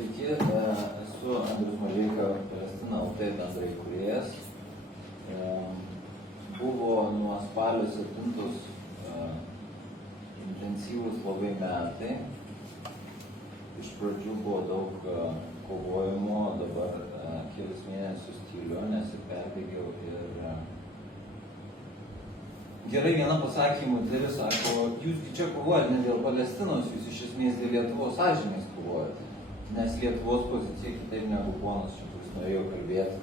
Sveiki, esu Andrius Mažeika, Palestina LT bendraįkūrėjas. Buvo nuo spalio 7 intensyvūs labai metai. Iš pradžių buvo daug kovojimo, dabar kelis mėnesius tyliu, nes ir perbėgiau ir gerai viena pasakymų dalis sako, jūs čia kovojat ne dėl Palestinos, jūs iš esmės dėl Lietuvos sąžinės kovojat. Nes Lietuvos pozicija kitaip negu ponas čia, kuris norėjo kalbėti,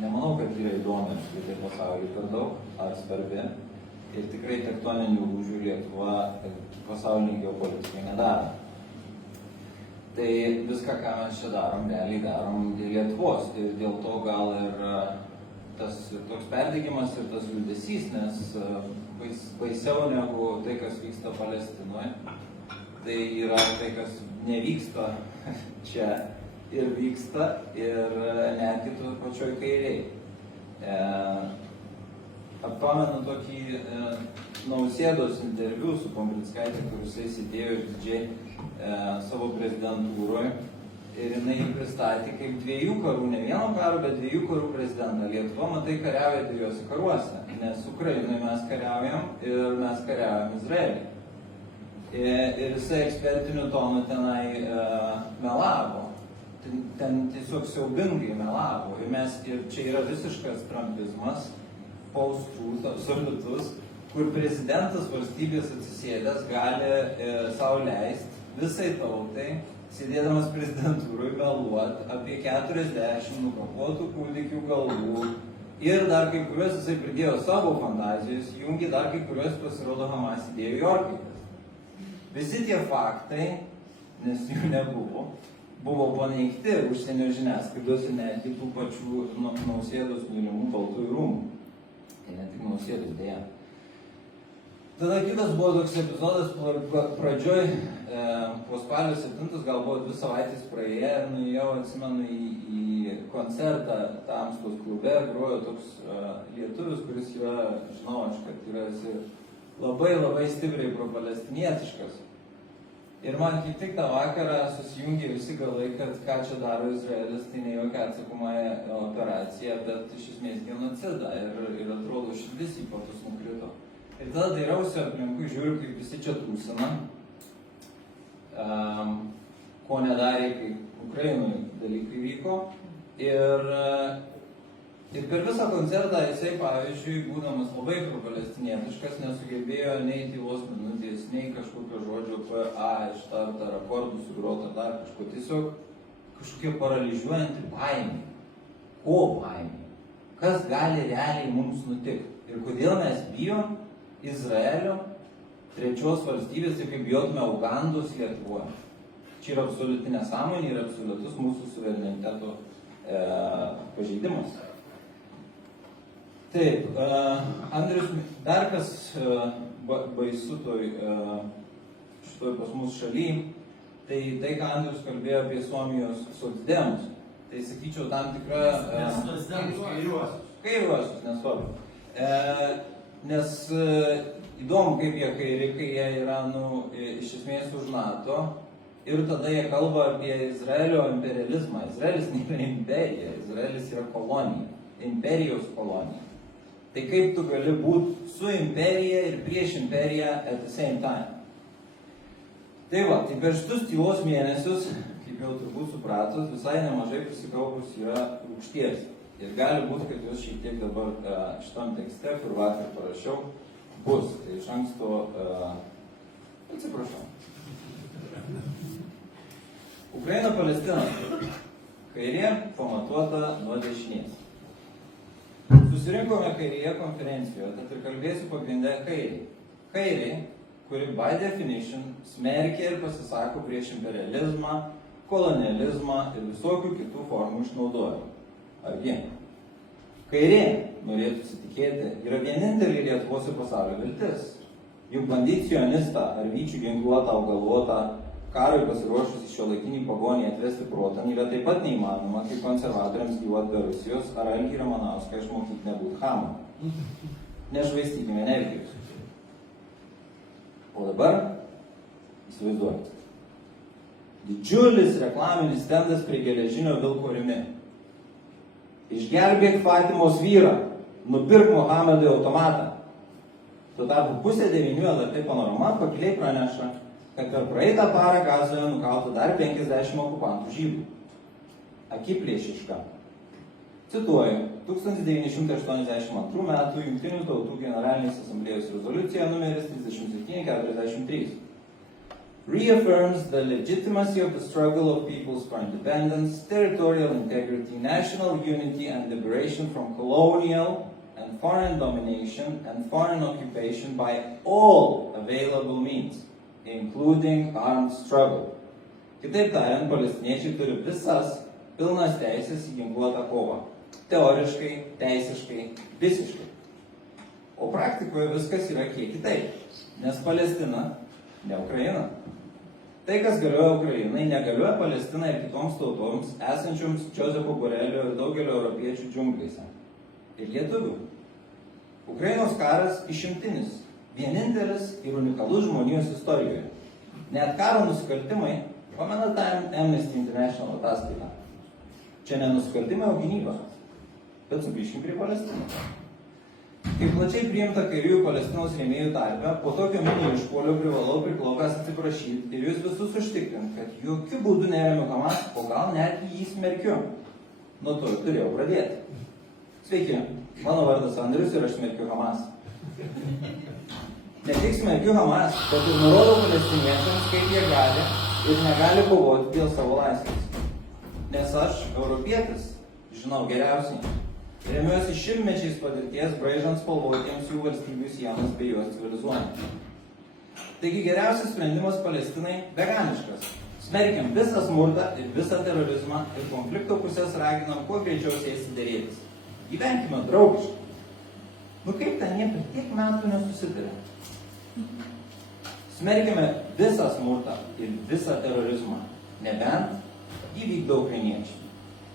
nemanau, kad yra įdomi apskritai pasaulyje per daug, ar svarbi. Ir tikrai tektoninių lūžių Lietuva pasaulyje geopolitikai nedaro. Tai viską, ką mes čia darom, realiai darom dėl Lietuvos. Ir dėl to gal ir tas toks perdegimas ir tas liūdesys, nes baisiau negu tai, kas vyksta Palestinoje, tai yra tai, kas nevyksta čia ir vyksta ir netgi tu pačioj kairiai. Pamenu tokį Nausėdos interviu su Pumprickaite, kur jisai sėdėjo didžiai savo prezidentūroje ir jinai pristatė kaip 2 karų, ne vieno karo, bet 2 karų prezidentą. Lietuva, matai, kariauja 2 karuose, nes Ukrainoje mes kariaujam ir mes kariaujam Izraelį. Ir jisai ekspertiniu tonu tenai melavo. Ten tiesiog siaubingai melavo. Ir čia yra visiškas trumpizmas, post-truth, absoliutus, kur prezidentas valstybės atsisėdęs gali sau leisti visai tautai, sėdėdamas prezidentūroje, meluoti apie 40 nukapotų kūdikių galvų ir dar kai kuriuos jisai pridėjo savo fantazijos, jungi dar kai kuriuos pasirodo Hamas įdėjo į orkaites. Visi tie faktai, nes jų nebuvo, buvo paneigti užsienio žiniasklaidos ir netgi tų pačių Nausėdos mylimų Baltųjų rūmų. Tai ne tik Nausėdos, dėja. Tada kitas buvo toks epizodas pradžioj, po spalio 7, gal buvo 2 savaitės praėję ir nuėjau, atsimenu, į koncertą Tamskos klube, grojo toks lietuvis, kuris yra, žinau aš, kad yra labai stipriai propalestinietiškas. Ir man kaip tik tą vakarą susijungė visi galai, kad ką čia daro Izraelis, tai ne jokia atsakomąją operaciją, bet iš esmės genocidą ir atrodo širdis į patus nukrito. Ir tada dairausi aplinkui, žiūriu, kaip visi čia tūsina, ko nedarė, kai Ukrainoje dalykai vyko. Ir per visą koncertą jisai, pavyzdžiui, būdamas labai propalestinietiškas, nesugebėjo nei tylos minutės, nei kažkokio žodžio PA ištarta, ar akordų sugrota, dar kažko. Tiesiog kažkokia paralyžiuojanti baimė. Ko baimė? Kas gali realiai mums nutikti? Ir kodėl mes bijom Izraelio, trečios valstybės, ir kaip bijotume Ugandos Lietuvoje. Čia yra absoliuti nesąmonė ir absoliutus mūsų suvereniteto pažeidimas. Taip, Andrius, dar kas baisu šitoj pas mūsų šaly, tai ką Andrius kalbėjo apie Suomijos socdemus, tai sakyčiau tam tikra... Kairiuosius, nesvarbu. Nes įdomu, kaip jie kairi, kai jie yra, iš esmės už NATO, ir tada jie kalba apie Izraelio imperializmą. Izraelis nėra imperija, Izraelis yra kolonija, imperijos kolonija. Tai kaip tu gali būti su imperija ir prieš imperiją at the same time? Tai va, tai per šitus tylos mėnesius, kaip jau turbūt supratus, visai nemažai prisikaupus yra rūgšties. Ir gali būti, kad jūs šiek tiek dabar šitam tekste, kur vakar parašiau, bus. Tai iš anksto atsiprašau. Ukraina, Palestina. Kairė pamatuota nuo dešinės. Susirinkome kairėje konferencijoje, tad ir kalbėsiu pagrindę kairį. Kairį, kuri by definition smerkia ir pasisako prieš imperializmą, kolonializmą ir visokių kitų formų išnaudojimą. Argi? Kairė, norėtųsi tikėti, yra vienintelė Lietuvos ir pasaulio viltis. Juk bandyt sionistą ar vyčių ginkluotą augalvotą karui pasiruošusi šiuolaikinį pagonį atvesti protą yra taip pat neįmanoma, kaip konservatoriams gyvuot be Rusijos ar Algį Ramanauską išmokyti nebūt Hamu. Nežvaistykime energijos. O dabar įsivaizduojate. Didžiulis reklaminis stendas prie geležinio vilko Rimi. Išgelbėk Fatimos vyrą, nupirk Mohamedui automatą. Tuo tarpu 8:30 LRT Panorama pakiliai praneša, kad per praeitą parą Gazoje nukauta dar 50 okupantų žydų. Akiplėšiška. Cituoju, 1982 metų Jungtinių tautų generalinės asamblėjos rezoliucija numeris 3743 reaffirms the legitimacy of the struggle of peoples for independence, territorial integrity, national unity and liberation from colonial and foreign domination and foreign occupation by all available means, including armed struggle. Kitaip tariant, palestiniečiai turi visas pilnas teisės į ginkluotą kovą. Teoriškai, teisiškai, visiškai. O praktikoje viskas yra kiek kitaip, nes Palestina ne Ukraina. Tai, kas galioja Ukrainai, negalioja Palestinai ir kitoms tautoms, esančioms Džozefo Borelio ir daugelio europiečių džiunglėse. Ir lietuvių. Ukrainos karas išimtinis, vienintelis ir unikalus žmonijos istorijoje. Net karo nusikaltimai, pamenate Amnesty International ataskaitą. Čia ne nusikaltimai, o gynyba. Bet sugrįžkim prie Palestinos. Kaip plačiai priimta kairiųjų Palestinos rėmėjų tarpe, po tokio mini išpuolio privalau priklaukas atsiprašyti ir jūs visus užtikrinti, kad jokių būdų neremiu Hamas, o gal net jį smerkiu. Nuo to ir turėjau pradėti. Sveiki, mano vardas Andrius ir aš smerkiu Hamas. Ne tik smerkiu Hamas, bet ir nurodau palestiniečiams, kaip jie gali ir negali kovoti dėl savo laisvės. Nes aš, europietis, žinau geriausiai. Remiuosi šimtmečiais patirties braižant spalvotiems jų valstybių sienas bei juos civilizuojant. Taigi geriausias sprendimas Palestinai veganiškas. Smerkiam visą smurtą ir visą terorizmą ir konflikto pusės raginam kuo greičiau sėsti dėrėtis. Gyvenkime draugiškai. Nu kaip ten jie per tiek metų nesusitarė? Smerkime visą smurtą ir visą terorizmą, nebent jį vykdo ukrainiečiai.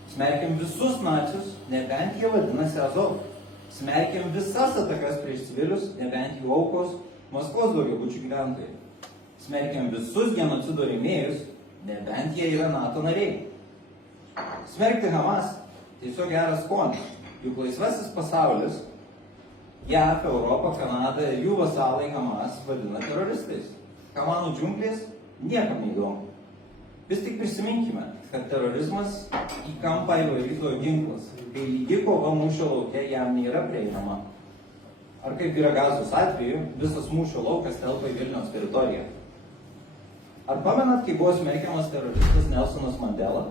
Smerkiam visus nacius, nebent jie vadinasi Azov. Smerkiam visas atakas prieš civilius, nebent jų aukos Maskvos daugiabučių gyventojai. Smerkiam visus genocido rėmėjus, nebent jie yra NATO nariai. Smerkti Hamas tiesiog geras skonis, juk laisvasis pasaulis, JAV, Europą, Kanadą ir jų vasalai Hamas vadina teroristais. Kamanų džiunglės niekam neįdomu. Vis tik prisiminkime, kad terorizmas į kampą įvaryto ginklas, kai lygi kova mūšio lauke jam nėra prieinama. Ar kaip yra Gazos atveju, visas mūšio laukas telpa į Vilniaus teritoriją. Ar pamenat, kai buvo smerkiamas teroristas Nelsonas Mandela?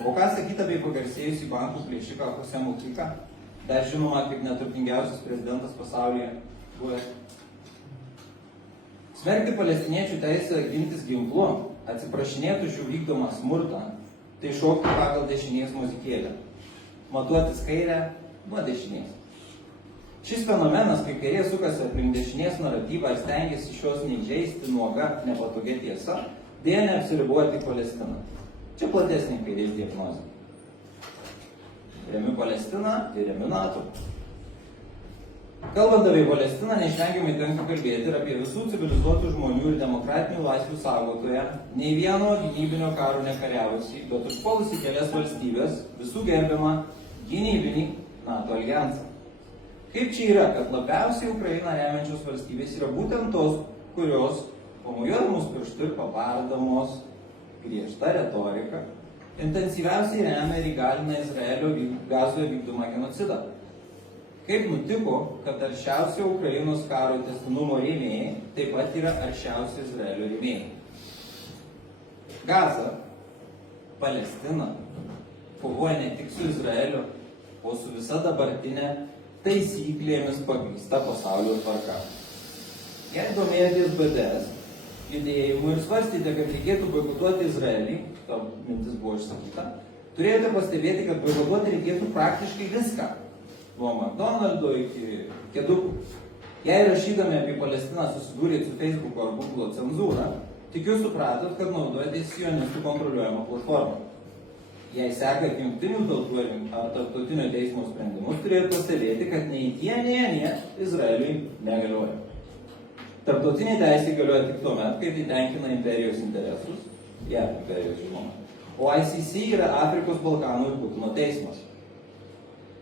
O ką sakyti apie pagarsėjusį bankų plėšiką Jose Mujiką, dar žinoma kaip neturtingiausias prezidentas pasaulyje buvęs? Smerkti palestiniečių teisę gintis ginklu, atsiprašinėti už jų vykdomą smurtą, tai šokti pagal dešinės muzikėlę. Matuotis kairę nuo dešinės. Šis fenomenas, kai kairė sukasi aplink dešinės naratyvą ir stengiasi šios neįžeisti nuoga nepatogia tiesa, dėja neapsiribuoja tik Palestiną. Čia platesnė kairės diagnozė. Remiu Palestiną ir remiu NATO. Kalbant apie Palestiną, neišvengiamai tenka kalbėti ir apie visų civilizuotų žmonių ir demokratinių laisvių saugotoje, nei vieno gynybinio karo nekariavusi, bet užpuolusi kelias valstybės, visų gerbiamą gynybinį NATO aljansą. Kaip čia yra, kad labiausiai Ukrainą remiančios valstybės yra būtent tos, kurios, pamojuodamos pirštu ir papardamos griežta retorika, intensyviausiai remia ir įgalina Izraelio Gazoje vykdomą genocidą. Kaip nutiko, kad aršiausi Ukrainos karo tęstinumo rėmėjai taip pat yra aršiausi Izraelio rėmėjai. Gaza, Palestina, kovoja ne tik su Izraeliu, o su visa dabartinė taisyklėmis pagrįsta pasaulio tvarka. Jei domėjotės BDS judėjimu ir svarstėte, kad reikėtų boikotuoti Izraelį, ta mintis buvo išsakyta, turėjote pastebėti, kad boikotuoti reikėtų praktiškai viską. Nuo McDonald'o iki kėdukų. Jei rašydami apie Palestiną susidūrėt su Facebook'o ar Google'o cenzūra, tik jūs supratot, kad naudojatės sionistų kontroliuojamą platformą. Jei sekat jungtinių tautų ar tarptautinio teismo sprendimus, turėjot pastebėti, kad nei tie, nei anie Izraeliui negalioja. Tarptautinė teisė galioja tik tuomet, kai tai tenkina imperijos interesus, JAV imperijos žinoma. O ICC yra Afrikos, Balkanų ir Putino teismas.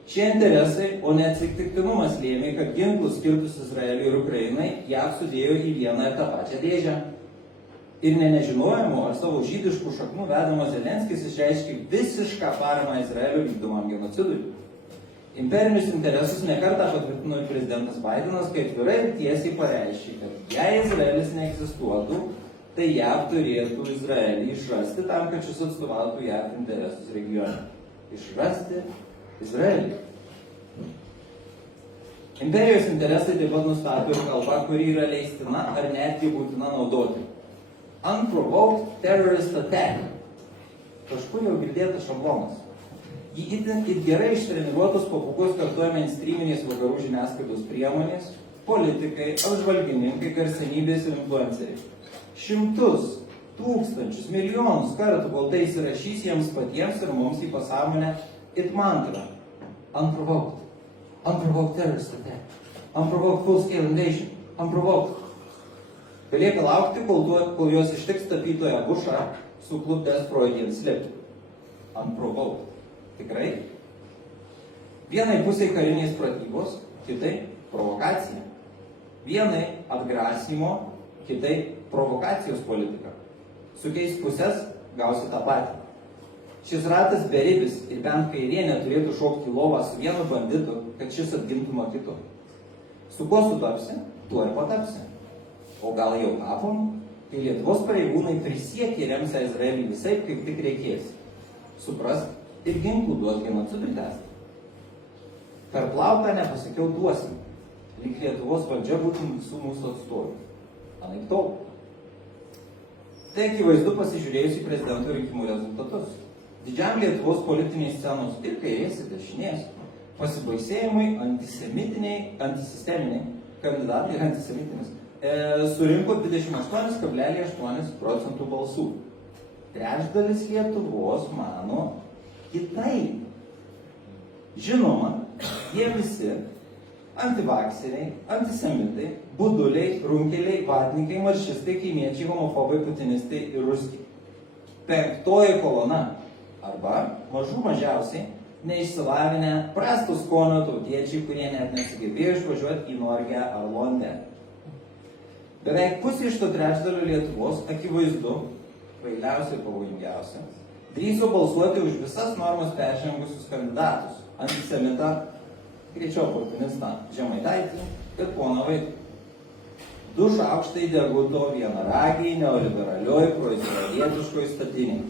Šie interesai, o neatsitiktinumas lėmė, kad ginklus skirtus Izraeliui ir Ukrainai JAV sudėjo į vieną ir tą pačią dėžę. Ir nežinojimo ar savo žydiškų šaknų vedamas Zelenskis išreiškė visišką paramą Izraelio vykdomam genocidui. Imperinius interesus nekartą patvirtino ir prezidentas Bidenas, kai atvirai ir tiesiai pareiškė, kad jei Izraelis neegzistuotų, tai JAV turėtų Izraelį išrasti tam, kad šis atstovautų JAV interesus regione. Išrasti Izraelį. Imperijos interesai taip pat nustato ir kalba, kuri yra leistina ar netgi būtina naudoti. Unprovoked terrorist attack. Kažkur jau girdėtas šablonas. Jį itin ir gerai ištreniruotus papūgos kartuoja mainstreaminės vakarų žiniasklaidos priemonės, politikai, apžvalgininkai, garsenybės ir influenceriai. Šimtus, tūkstančius, milijonus kartų, kol tai įsirašys jiems patiems ir mums į pasąmonę it mantra. Unprovoked. Unprovoked terrorist attack. Unprovoked full-scale invasion. Unprovoked. Belieka laukti, kol juos ištiks tapytoja Bušą suklupdęs Freudian slip. Unprovoked. Tikrai? Vienai pusiai karinės pratybos, kitai provokacija. Vienai atgrasimo, kitai provokacijos politika. Sukeis pusės, gausi tą patį. Šis ratas beribis ir bent kairė neturėtų šokti lovą su vienu banditu, kad šis atgimtų nuo kito. Su kuo sutapsi, tuo ir patapsi. O gal jau tapom, kai Lietuvos pareigūnai prisiekė remsią Izraelį visai, kaip tik reikės. Suprast ir ginklų duos genocidui tęsti. Per plauką nepasakiau duosim, lyg Lietuvos valdžia būtum visų mūsų atstovų. Anaip tol. Tai akivaizdu pasižiūrėjus į prezidento rinkimų rezultatus. Didžiam Lietuvos politinės scenos ir kairės ir dešinės pasibaisėjimai antisisteminiai kandidatai ir antisemitinis surinko 28,8% balsų. Trečdalis Lietuvos mano kitaip. Žinoma, jie visi antivakseriai, antisemitai, buduliai, runkeliai, vatnikai, maršistai, kaimiečiai, homofobai, putinistai ir ruskiai. Penktoji kolona arba mažų mažiausiai neišsilavinę prastų skonio tautiečiai, kurie net nesugebėjo išvažiuoti į Norgę ar Londę. Beveik pusė iš to trečdalio Lietuvos akivaizdu, kvailiausiai ir pavojingiausia, drįso balsuoti už visas normas peržengusius kandidatus – antisemitą, greičiau oportunistą Žemaitaitį ir poną Vaitkų. Du šaukštai deguto vienaragiai neoliberalioj proizraelietiškoj statinėj.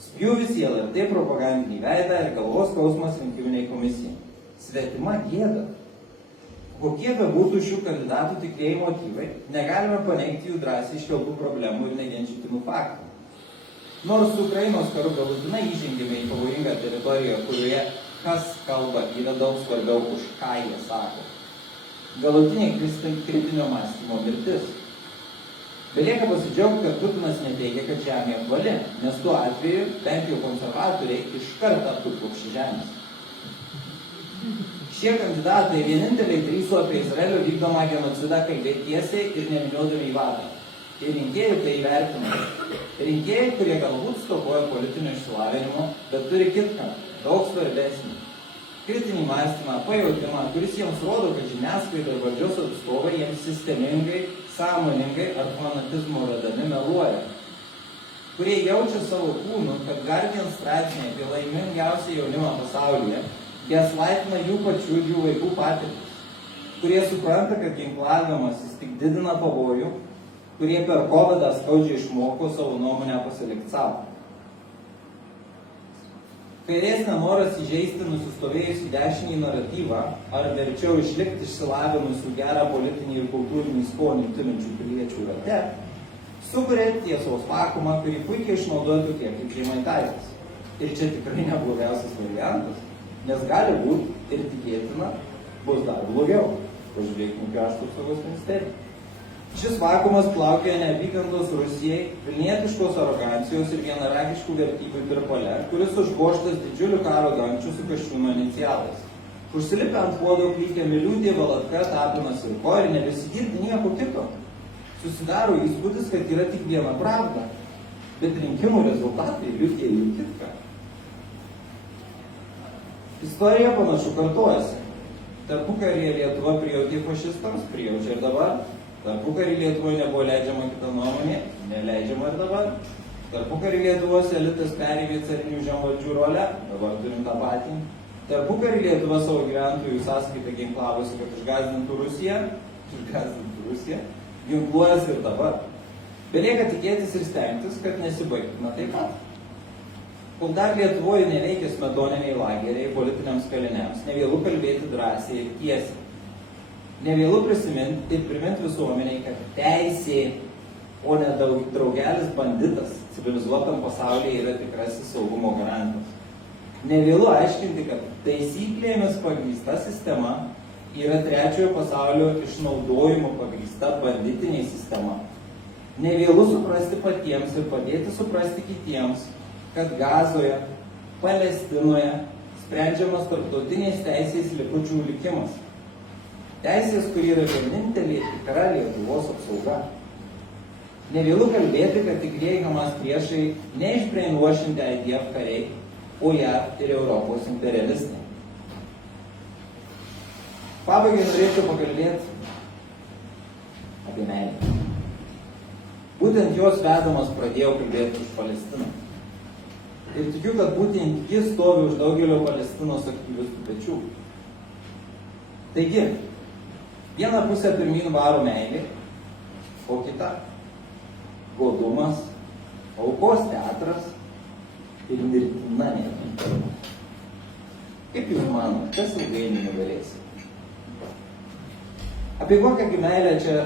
Spjūvis į LRT propagandinį veidą ir galvos skausmas rinkiminiai komisijai. Svetima gėda. Kokie be būtų šių kandidatų tikrieji motyvai, negalime paneigti jų drąsiai iškeltų problemų ir neginčytinų faktų. Nors Ukrainos karu galutinai įžengėme į pavojingą teritoriją, kurioje kas kalba yra daug svarbiau už ką jie sako. Galutiniai kritinio mąstymo mirtis. Belieka pasidžiaugti, kad Putinas neteigia, kad žemė apvali, nes tuo atveju bent jau konservatoriai iškart taptų plokščia žemės. Šie kandidatai vieninteliai drįso apie Izraelio vykdomą genocidą kalbėti tiesiai ir neminiodami į vadą. Ir rinkėjai tai įvertina. Rinkėjai, kurie galbūt stokoja politinio išsilavinimo, bet turi kitką, daug svarbesnį. Kritinį mąstymą, pajautimą, kuris jiems rodo, kad žiniasklaida ir valdžios atstovai jiems sistemingai, sąmoningai ar fanatizmo radami meluoja. Kurie jaučia savo kūnu, kad Guardian straipsniai apie laimingiausią jaunimą pasaulyje gaslaitina jų pačių ir jų vaikų patirtis, kurie supranta, kad ginklavimasis tik didina pavojų, kurie per kovidą skaudžiai išmoko savo nuomonę pasilikti savo. Kairės nenoras įžeisti nusistovėjusi dešinį naratyvą ar verčiau išlikti išsilavinusių gerą politinį ir kultūrinį skonį turinčių piliečių rate, sukuria tiesos vakuumą, kurį puikiai išnaudoja tokie kaip Žemaitaitis. Ir čia tikrai neblogiausias variantas. Nes gali būti ir tikėtina bus dar blogiau. Pažiūrėkime Krašto apsaugos ministerija. Šis vakuumas plaukioja neapykantos Rusijai, vilnietiškos arogancijos ir vienaragiškų vertybių tirpale, kuris užgožtas didžiuliu karo dangčiu su Kasčiūno inicialais. Užsilipę ant puodo klykia Miliūtė, Valatka, Tapinas ir ko ir nebesigirdi nieko kito. Susidaro įspūdis, kad yra tik viena pravda. Bet rinkimų rezultatai liudija jų kitką. Istorija panašu kartuojasi. Tarpukaryje Lietuva prijautė fašistams, prijaučia ir dabar. Tarpukarį Lietuvoje nebuvo leidžiama kita nuomonė, neleidžiama ir dabar. Tarpukarį Lietuvos elitas perėmė carinių žemvaldžių rolę, dabar turim tą patį. Tarpukarį Lietuva savo gyventojų sąskaitą ginklavosi, kad išgąsdintų Rusiją, ginkluojasi ir dabar. Belieka tikėtis ir stengtis, kad nesibaigtume taip pat. Kol dar Lietuvoje neveikia smetoniniai lageriai politiniams kaliniams, nevėlu kalbėti drąsiai ir tiesiai. Nevėlu prisiminti ir priminti visuomeniai, kad teisė, o ne draugelis banditas civilizuotam pasaulyje yra tikrasis saugumo garantas. Nevėlu aiškinti, kad taisyklėmis pagrįsta sistema yra trečiojo pasaulio išnaudojimo pagrįsta banditinė sistema. Nevėlu suprasti patiems ir padėti suprasti kitiems, kad Gazoje, Palestinoje sprendžiamas tarptautinės teisės likučių likimas. Teisės, kuri yra vienintelė tikra Lietuvos apsauga. Nevėlu kalbėti, kad tikrieji Hamas priešai neišbrainwashinti IDF kariai, o JAV ir Europos imperialistai. Pabaigai norėčiau pakalbėti apie meilę. Būtent jos vedamas pradėjau kalbėti už Palestiną. Ir tikiu, kad būtent jis stovi už daugelio Palestinos aktyvistų pečių. Taigi, vieną pusę pirmyn varo meilė, o kita godumas, aukos teatras ir mirtina neapykanta. Kaip jūs manote, kas ilgainiui nugalės? Apie kokią meilę čia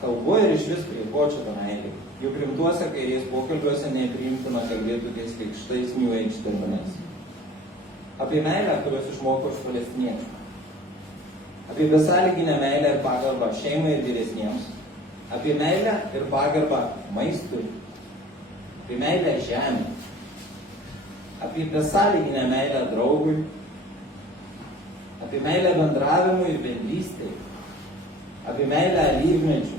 kalbu ir iš vis prie ko čia ta meilė? Juk rimtuose kairės pokalbiuose nepriimtina kalbėti tokiais klikštais New Age terminais. Apie meilę, kurios išmoko iš palestiniečių. Apie besąlyginę meilę ir pagarbą šeimai ir vyresniems. Apie meilę ir pagarbą maistui. Apie meilę žemė. Apie besąlyginę meilę draugui. Apie meilę bendravimui ir bendrystei. Apie meilę alyvmedžių.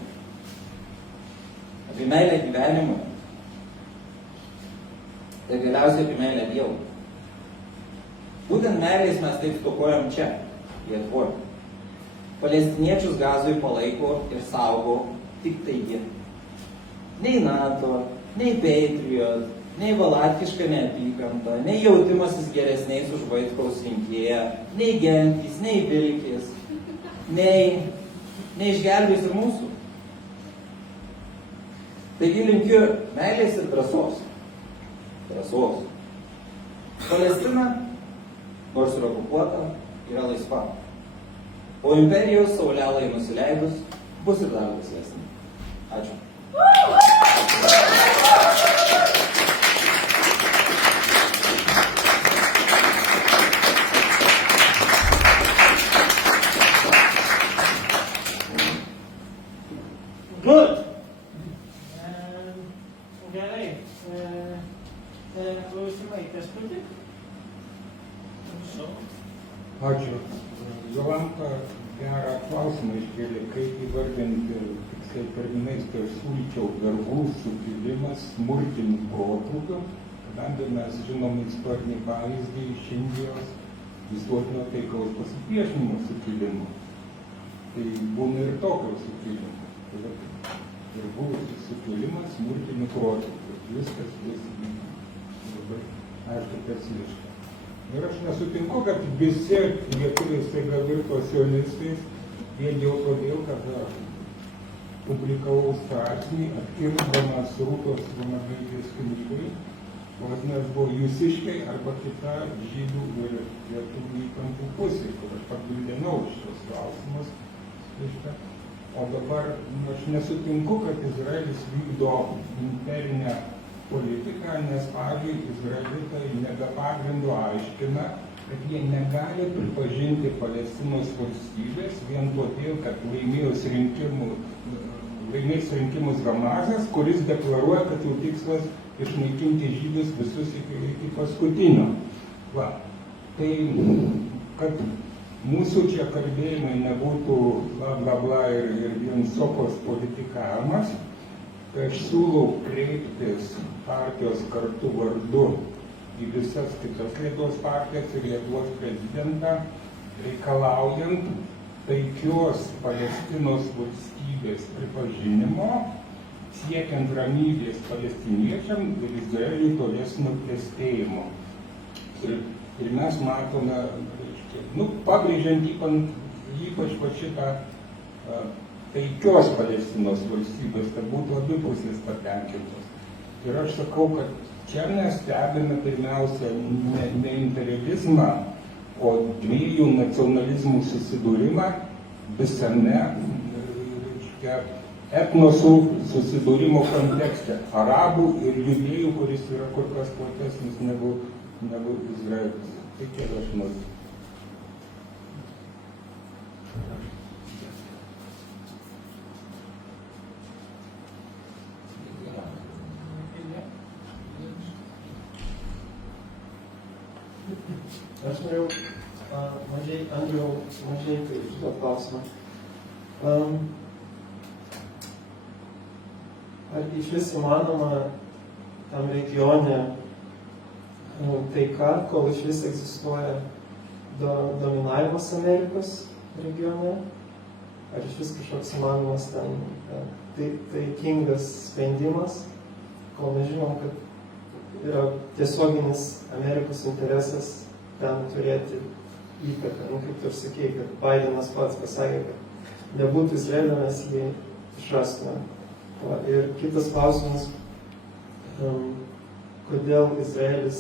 Apie meilę gyvenimui. Ir galiausiai apie meilę Dievui. Būtent meilės mes taip stokojam čia, Lietuvoje. Palestiniečius Gazoj palaiko ir saugo tik tai jie. Nei NATO, nei Patriot, nei valatkiška neapykanta, nei jautimasis geresniais už Vaitkaus rinkėją, nei gentys, nei vilkės, nei išgelbės ir mūsų. Taigi linkiu meilės ir drąsos. Drąsos. Palestina, nors ir okupuota, yra laisva. O imperijos saulelai nusileidus bus ir dar laisvesnė. Ačiū. Good. Gerai. Klausimai, Kęstuti? Ačiū. Jolanta gerą klausimą iškėlė, kaip įvardinti tiksliai terminais, tai aš siūlyčiau verbų sukilimas smurtinių protrūkių, kadangi mes žinome istorinį pavyzdį iš Indijos visuotinio taikaus pasipriešinimo sukilimo. Tai būna ir tokio sukilimo. Ir buvusi sukilimas smurtinių protrūkių. Viskas labai aišku persiliška. Ir aš nesutinku, kad visi lietuviai staiga virto sionistais vien jau todėl, kad publikavau straipsnį atkirpdamas Rūtos Vanagaitės knygai, vadinasi buvo Jūsiškiai arba kita žydų ir lietuvių įtampų pusė, kur aš pagvildenau šios klausimus. O dabar aš nesutinku, kad Izraelis vykdo imperinę politiką, nes, pavyzdžiui, izraelitai nebe pagrindu aiškina, kad jie negali pripažinti Palestinos valstybės vien todėl, kad laimės rinkimus Hamasas, kuris deklaruoja, kad jų tikslas išnaikinti žydus visus iki paskutinio. Va. Tai, kad mūsų čia kalbėjimai nebūtų bla bla bla ir vien sokos politikavimas, Tai aš siūlau kreiptis partijos kartu vardu į visas kitas Lietuvos partijas ir Lietuvos prezidentą, reikalaujant taikios Palestinos valstybės pripažinimo, siekiant ramybės palestiniečiams ir Izraeliui tolesnio klestėjimo. Ir mes matome, pabrėžiant ypač šitą taikios Palestinos valstybės, kad būtų abi pusės patenkintos. Ir aš sakau, kad čia mes stebime pirmiausia ne imperializmą, o dviejų nacionalizmų susidūrimą visame etnosų susidūrimo kontekste. Arabų ir judėjų, kuris yra kur kas platesnis negu Izraelis. Tai kiek aš noriu. Aš norėjau Andriau Mažeikai užduoti klausimą. Ar iš vis įmanoma tam regione taika, kol iš vis egzistuoja dominavimas Amerikos regione? Ar iš vis kažkoks įmanomas ten taikingas sprendimas, kol mes žinom, kad yra tiesioginis Amerikos interesas ten turėti įtaką. Kaip tu ir sakei, kad Bidenas pats pasakė, kad nebūtų Izraelio, mes jį išrastume. Ir kitas klausimas, kodėl Izraelis,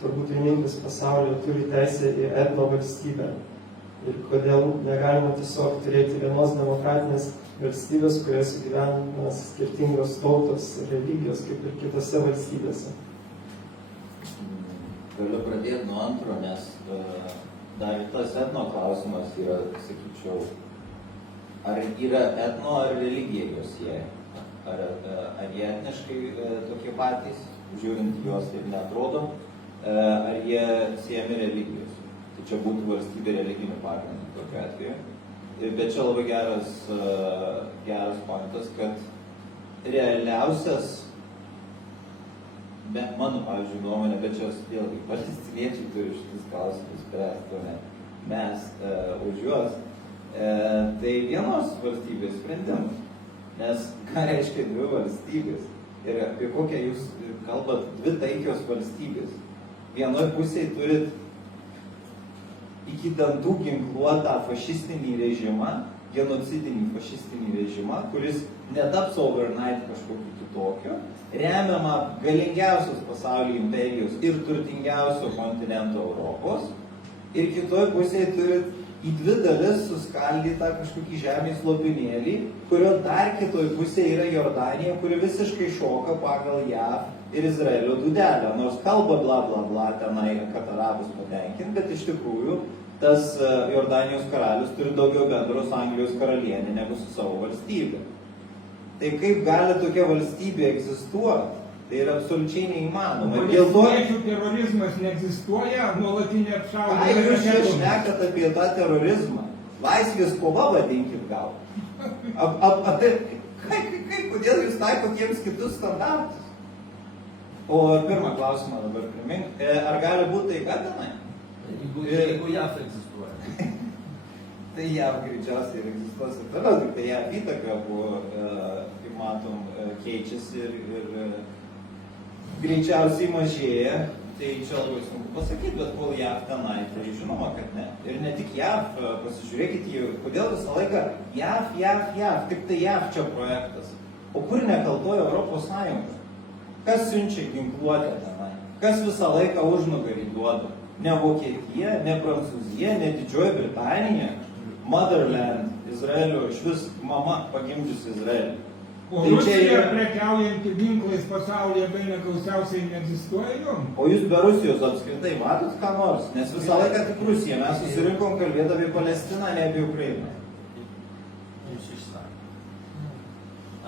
turbūt vienintelis pasaulyje, turi teisę į etno valstybę. Ir kodėl negalima tiesiog turėti vienos demokratinės valstybės, kuriose gyvena skirtingos tautos ir religijos, kaip ir kitose valstybėse. Galiu pradėti nuo antro, nes dar tas etno klausimas yra, sakyčiau, ar yra etno ar religija jos sieja. Ar jie etniškai tokie patys, žiūrint juos taip neatrodo, ar jie siejami religijos. Tai čia būtų valstybė religinių pagrindų tokiu atveju. Bet čia labai geras pointas, kad realiausias, mano, pavyzdžiui, nuomonė, bet čia vėlgi palestiniečiai turi šitus klausimus spręsti, o ne mes už juos, tai vienos valstybės sprendimas. Nes ką reiškia dvi valstybės? Ir apie kokią jūs kalbat dvi taikios valstybės? Vienoj pusėje turit iki dantų ginkluotą fašistinį režimą, genocidinį fašistinį režimą, kuris netaps overnight kažkokiu kitokiu, remiama galingiausios pasaulio imperijos ir turtingiausio kontinento Europos, ir kitoj pusėje turit į dvi dalis suskaldytą kažkokį žemės lopinėlį, kurio dar kitoj pusėje yra Jordanija, kuri visiškai šoka pagal JAV ir Izraelio dūdelę. Nors kalba bla bla bla tenai, kad arabus patenkint, bet iš tikrųjų tas Jordanijos karalius turi daugiau bendro su Anglijos karalienė negu su savo valstybė. Tai kaip gali tokia valstybė egzistuoti? Tai yra absoliučiai neįmanoma. Palestiniečių terorizmas neegzistuoja, nuolatinė apšaudymai. Ai, jūs čia šnekat apie tą terorizmą. Laisvės kova vadinkit gal. Kodėl jūs taikot jiems kitus standartus? O pirmą klausimą dabar primink. Ar gali būti taika tenai? Jeigu JAV egzistuoja. Tai JAV greičiausiai ir egzistuos ir toliau, tik tai JAV įtaka buvo, kaip matom, keičiasi ir greičiausiai mažėja, tai čia labai sunku pasakyti, bet kol JAV tenai, tai žinoma, kad ne. Ir ne tik JAV, pasižiūrėkit jį, kodėl visą laiką JAV, tik tai JAV čia projektas. O kur nekaltoja Europos Sąjunga? Kas siunčia ginkluotę tenai? Kas visą laiką užnugarį duoda? Ne Vokietija, ne Prancūzija, ne Didžioji Britanija, Motherland, Izraelio, išvis mama pagimdžiusi Izraelį. O Rusija prekiaujanti ginklais pasaulyje bene gausiausiai neegzistuoja jom? O jūs be Rusijos apskritai matot ką nors? Nes visą laiką tik Rusija. Mes susirinkom kalbėti apie Palestiną, ne apie Ukrainą. Jūs išsakė.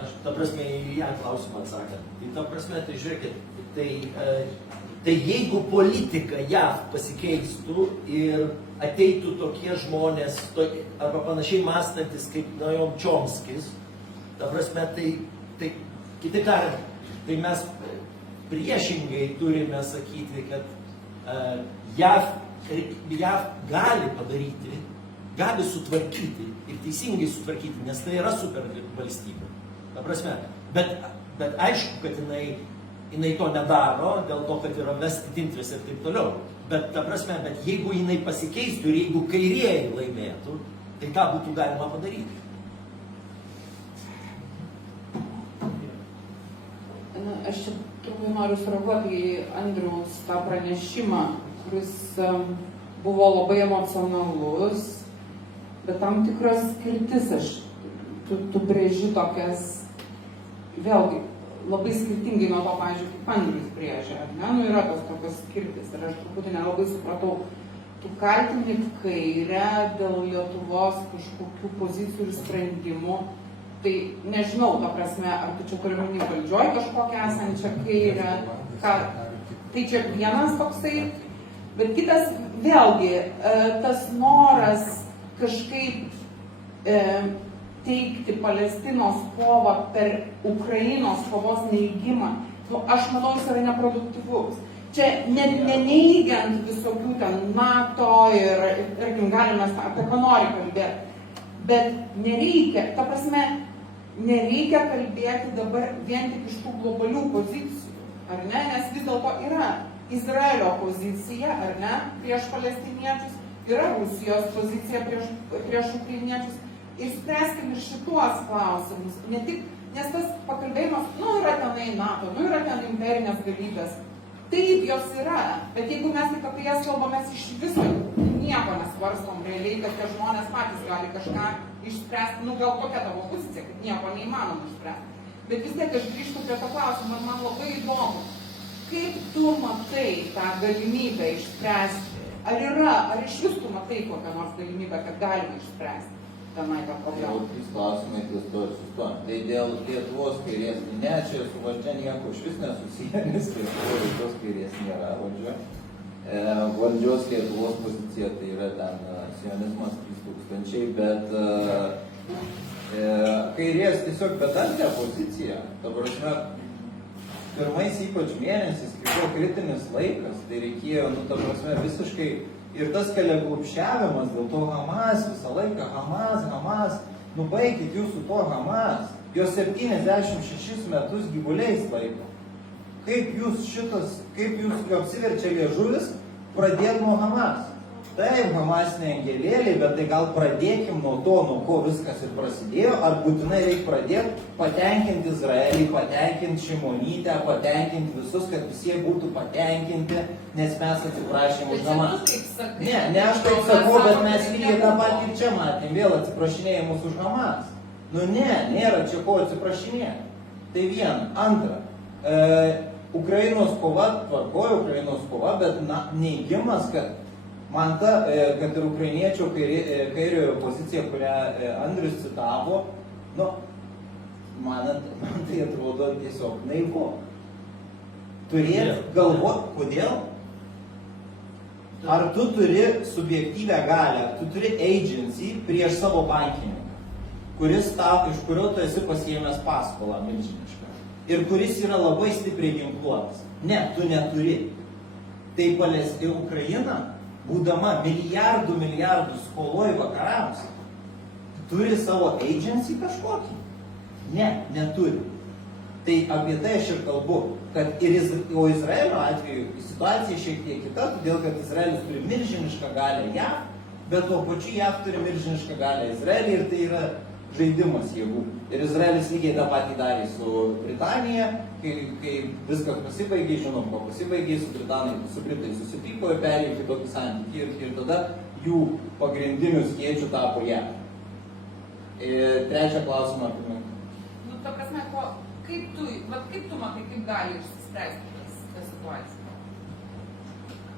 Aš, ta prasme, į ją klausimą atsakant. Tai ta prasme, tai žiūrėkit, tai jeigu politika JAV pasikeistų ir ateitų tokie žmonės, arba panašiai mąstantis kaip Noam Chomskis, ta prasme, tai Kitaip tariant, tai mes priešingai turime sakyti, kad JAV gali padaryti, gali sutvarkyti ir teisingai sutvarkyti, nes tai yra super valstybė. Ta prasme, bet aišku, kad jinai to nedaro, dėl to, kad yra vested interest ir taip toliau. Bet ta prasme, bet jeigu jinai pasikeistų ir jeigu kairieji laimėtų, tai ką būtų galima padaryti? Aš čia trumpai noriu sureaguoti į Andriaus tą pranešimą, kuris buvo labai emocionalus, bet tam tikras skirtis tu brėži tokias, vėlgi, labai skirtingai nuo to, pavyzdžiui, kaip Andrius brėžia, ar ne? Nu, yra tos tokios skirtis ir aš truputį nelabai supratau, tu kaltini kairę dėl Lietuvos kažkokių pozicijų ir sprendimų. Tai nežinau, ta prasme, ar tu čia turi omeny valdžioj kažkokią esančią kairę, tai čia vienas toksai, bet kitas vėlgi, tas noras kažkaip teikti Palestinos kovą per Ukrainos kovos neigimą, nu, aš matau, jis yra neproduktyvus. Čia neneigiant visokių ten NATO ir galime apie ką nori kalbėti, bet nereikia, ta prasme, nereikia kalbėti dabar vien tik iš tų globalių pozicijų, ar ne? Nes vis dėlto yra Izraelio pozicija, ar ne, prieš palestiniečius, yra Rusijos pozicija prieš ukrainiečius. Ir spręskim ir šituos klausimus. Ne tik, nes tas pakalbėjimas, nu yra tenai NATO, nu yra ten imperinės galybės. Taip, jos yra, bet jeigu mes tik apie jas kalbame, iš viso nieko nesvarstom realiai, kad tie žmonės patys gali kažką išspręsti, nu gal tokia tavo pozicija, kad nieko neįmanoma išspręsti. Bet vis tiek aš grįžtu prie to klausimą, man labai įdomu, kaip tu matai tą galimybę išspręsti? Ar iš vis tu matai kokią nors galimybę, kad galima išspręsti tenai tą problemą? Jau 3 klausimai ties to ir sustojam. Tai dėl Lietuvos kairės, ne, čia su valdžia nieko iš vis nesusiję, nes Lietuvos kairės nėra valdžia. Valdžios Lietuvos pozicija tai yra ten sionizmas 3000, bet kairės tiesiog bedantė pozicija. Ta prasme, pirmais ypač mėnesiais, kai buvo kritinis laikas, tai reikėjo, nu, ta prasme, visiškai ir tas keliaklupščiavimas dėl to Hamas visą laiką, Hamas, nu baikit jūsų to Hamas, jos 76 metus gyvuliais laiko. Kaip jūs apsiverčia liežuvis pradėti nuo Hamas? Taip, Hamasinė angelėlė, bet tai gal pradėkim nuo to, nuo ko viskas ir prasidėjo, ar būtinai reikia pradėti patenkinti Izraelį, patenkinti Šimonytę, patenkinti visus, kad visi būtų patenkinti, nes mes atsiprašėm už Hamas. Ne aš taip sakau, bet mes lygiai tą patį ir čia matėm, vėl atsiprašinėjimus už Hamas. Nu ne, nėra čia ko atsiprašinėti. Tai viena. Antra, Ukrainos kova, tvarkoja Ukrainos kova, bet neigimas, kad man kad ir ukrainiečio kairiojo pozicija, kurią Andrius citavo, nu, man tai atrodo tiesiog naivu. Turėt galvot, kodėl? Ar tu turi subjektyvę galią, ar tu turi agency prieš savo bankininką, iš kurio tu esi pasiėmęs paskolą milžinišką ir kuris yra labai stipriai ginkluotas? Ne, tu neturi. Tai Ukraina, būdama milijardų skoloj vakarams, turi savo agency kažkokį? Ne, neturi. Tai apie tai aš ir kalbu, kad o Izraelio atveju situacija šiek tiek kita, todėl kad Izraelis turi milžinišką galę JAV, bet tuo pačiu JAV turi milžinišką galę Izraelį ir tai yra žaidimas jėgų. Ir Izraelis lygiai tą patį darė su Britanija, kai viskas pasibaigė, žinom, ko pasibaigė, su Britai susipyko ir perėjo į tokį santykį ir tada jų pagrindinių skėčių tapo JAV. Trečią klausimą. Nu, ta prasme, kaip tu matai, kaip gali išspręsti tą situaciją?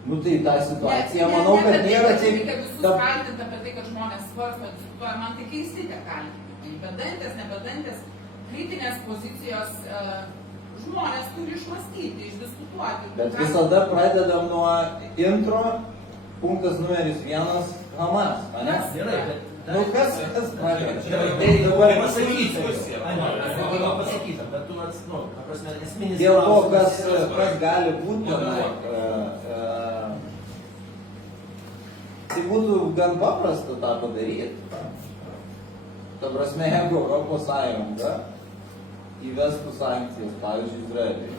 Nu tai ta situacija, manau, kad nėra taip... Reikia visus kaltinti apie tai, kad žmonės svarsto, diskutuoja, man tai keisti tie kaltinimai. Bedantės, nebedantės, kritinės pozicijos žmonės turi išmastyti, išdiskutuoti. Bet visada pradedam nuo intro, punktas numeris 1, Hamas. Gerai, bet... Nu kas pradeda? Tai dabar pasakyti. numatyta, bet tu, nu, ta prasme, esminis Dėl to, klausimas yra kas gali būti, tai būtų gan paprasta tą padaryti. Ta prasme, jeigu Europos Sąjunga įvestų sankcijas, pavyzdžiui, Izraeliui,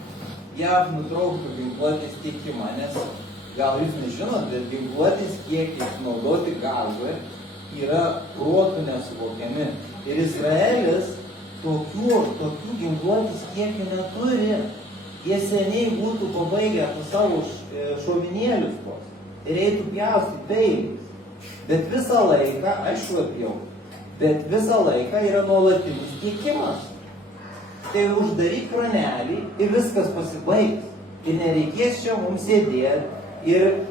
JAV nutrauktų ginkluotės tiekimą, nes gal jūs nežinot, bet ginkluotės kiekis naudoti Gazoje yra protų nesuvokiami. Ir Izraelis tokių ginkluotės kiekių neturi. Jie seniai būtų pabaigę savo šovinėlius vos ir eitų pjaustyti peiliais. Bet visą laiką, aišku, apjau, bet visą laiką yra nuolatinis tiekimas. Tai uždaryk kranelį ir viskas pasibaigs. Ir nereikės čia mums sėdėti ir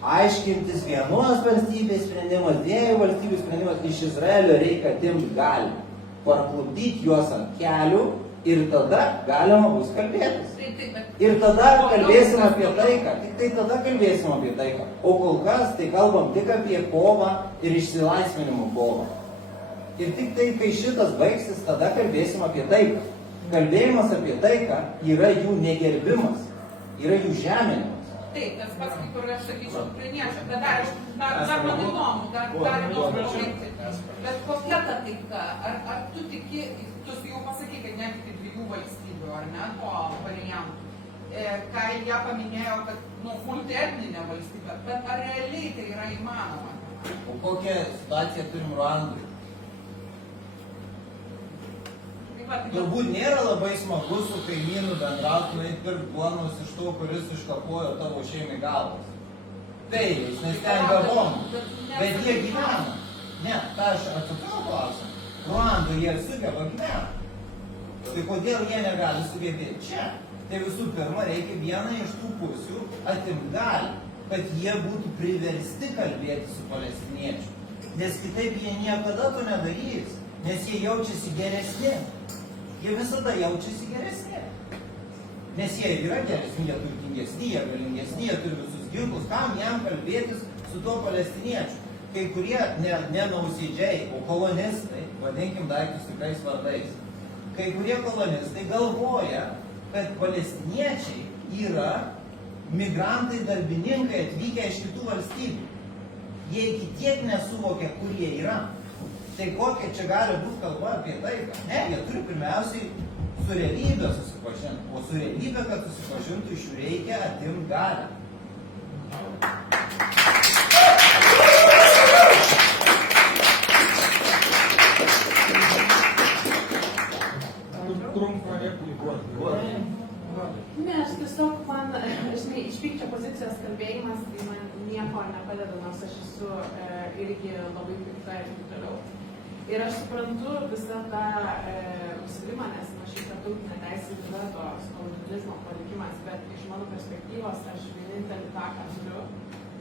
aiškintis vienos valstybės sprendimas, dviejų valstybių sprendimas. Iš Izraelio reikia atimti galią, parklupdyti juos ant kelių ir tada galima bus kalbėtis. Ir tada kalbėsim apie taiką, tik tai tada kalbėsim apie taiką. O kol kas tai kalbam tik apie kovą ir išsilaisvinimo kovą. Ir tik tai, kai šitas baigsis, tada kalbėsim apie taiką. Kalbėjimas apie taiką yra jų negerbimas, yra jų žeminimas. Taip, tas pats, kaip ir aš sakyčiau, ukrainiečių, bet dar man įdomu, dar įdomu paveikti. Bet kokia ta taika? Ar tu tiki, tu jau pasakai, kad netiki dviejų valstybių, ar ne, to variantų? Ką jie paminėjo, kad pulti etninę valstybę, bet ar realiai tai yra įmanoma? O kokią situaciją turim Ruandui? Turbūt nėra labai smagu su kaimynu bendrauti, nueit pirkti duonos iš to, kuris iškapojo tavo šeimai galvas. Peiliais, nes ten gabonų. Bet jie gyvena. Ne, tą aš atsakiau klausimą. Ruandui jie sugeba gyventi. Tai kodėl jie negali sugebėti čia? Tai visų pirma, reikia vieną iš tų pusių atimti galią, kad jie būtų priversti kalbėti su palestiniečiu. Nes kitaip jie niekada to nedarys, nes jie jaučiasi geresni. Jie visada jaučiasi geresni. Nes jie yra geresni, jie turtingesni, jie galingesni, jie turi visus ginklus. Kam jam kalbėtis su tuo palestiniečiu? Kai kurie ne nausėdžiai, o kolonistai, vadinkim daiktus tikrais vardais, kai kurie kolonistai galvoja, kad palestiniečiai yra migrantai darbininkai atvykę iš kitų valstybių. Jie iki tiek nesuvokia, kur jie yra. Tai kokia čia gali būti kalba apie taiką? Ne, jie turi pirmiausiai su realybė susipažinti. O su realybė, kad susipažintų, iš jų reikia atimti galią. Trumpą replikuoti. Ne, aš tiesiog man, žinai, iš pykčio pozicijos kalbėjimas, tai man nieko nepadeda, nors aš esu irgi labai pikta ir taip toliau. Ir aš suprantu visą tą užsilimą, nes šiaip tarptautinė teisė yra tos kolonializmo palikimas, bet iš mano perspektyvos aš vienintelį tą, ką turiu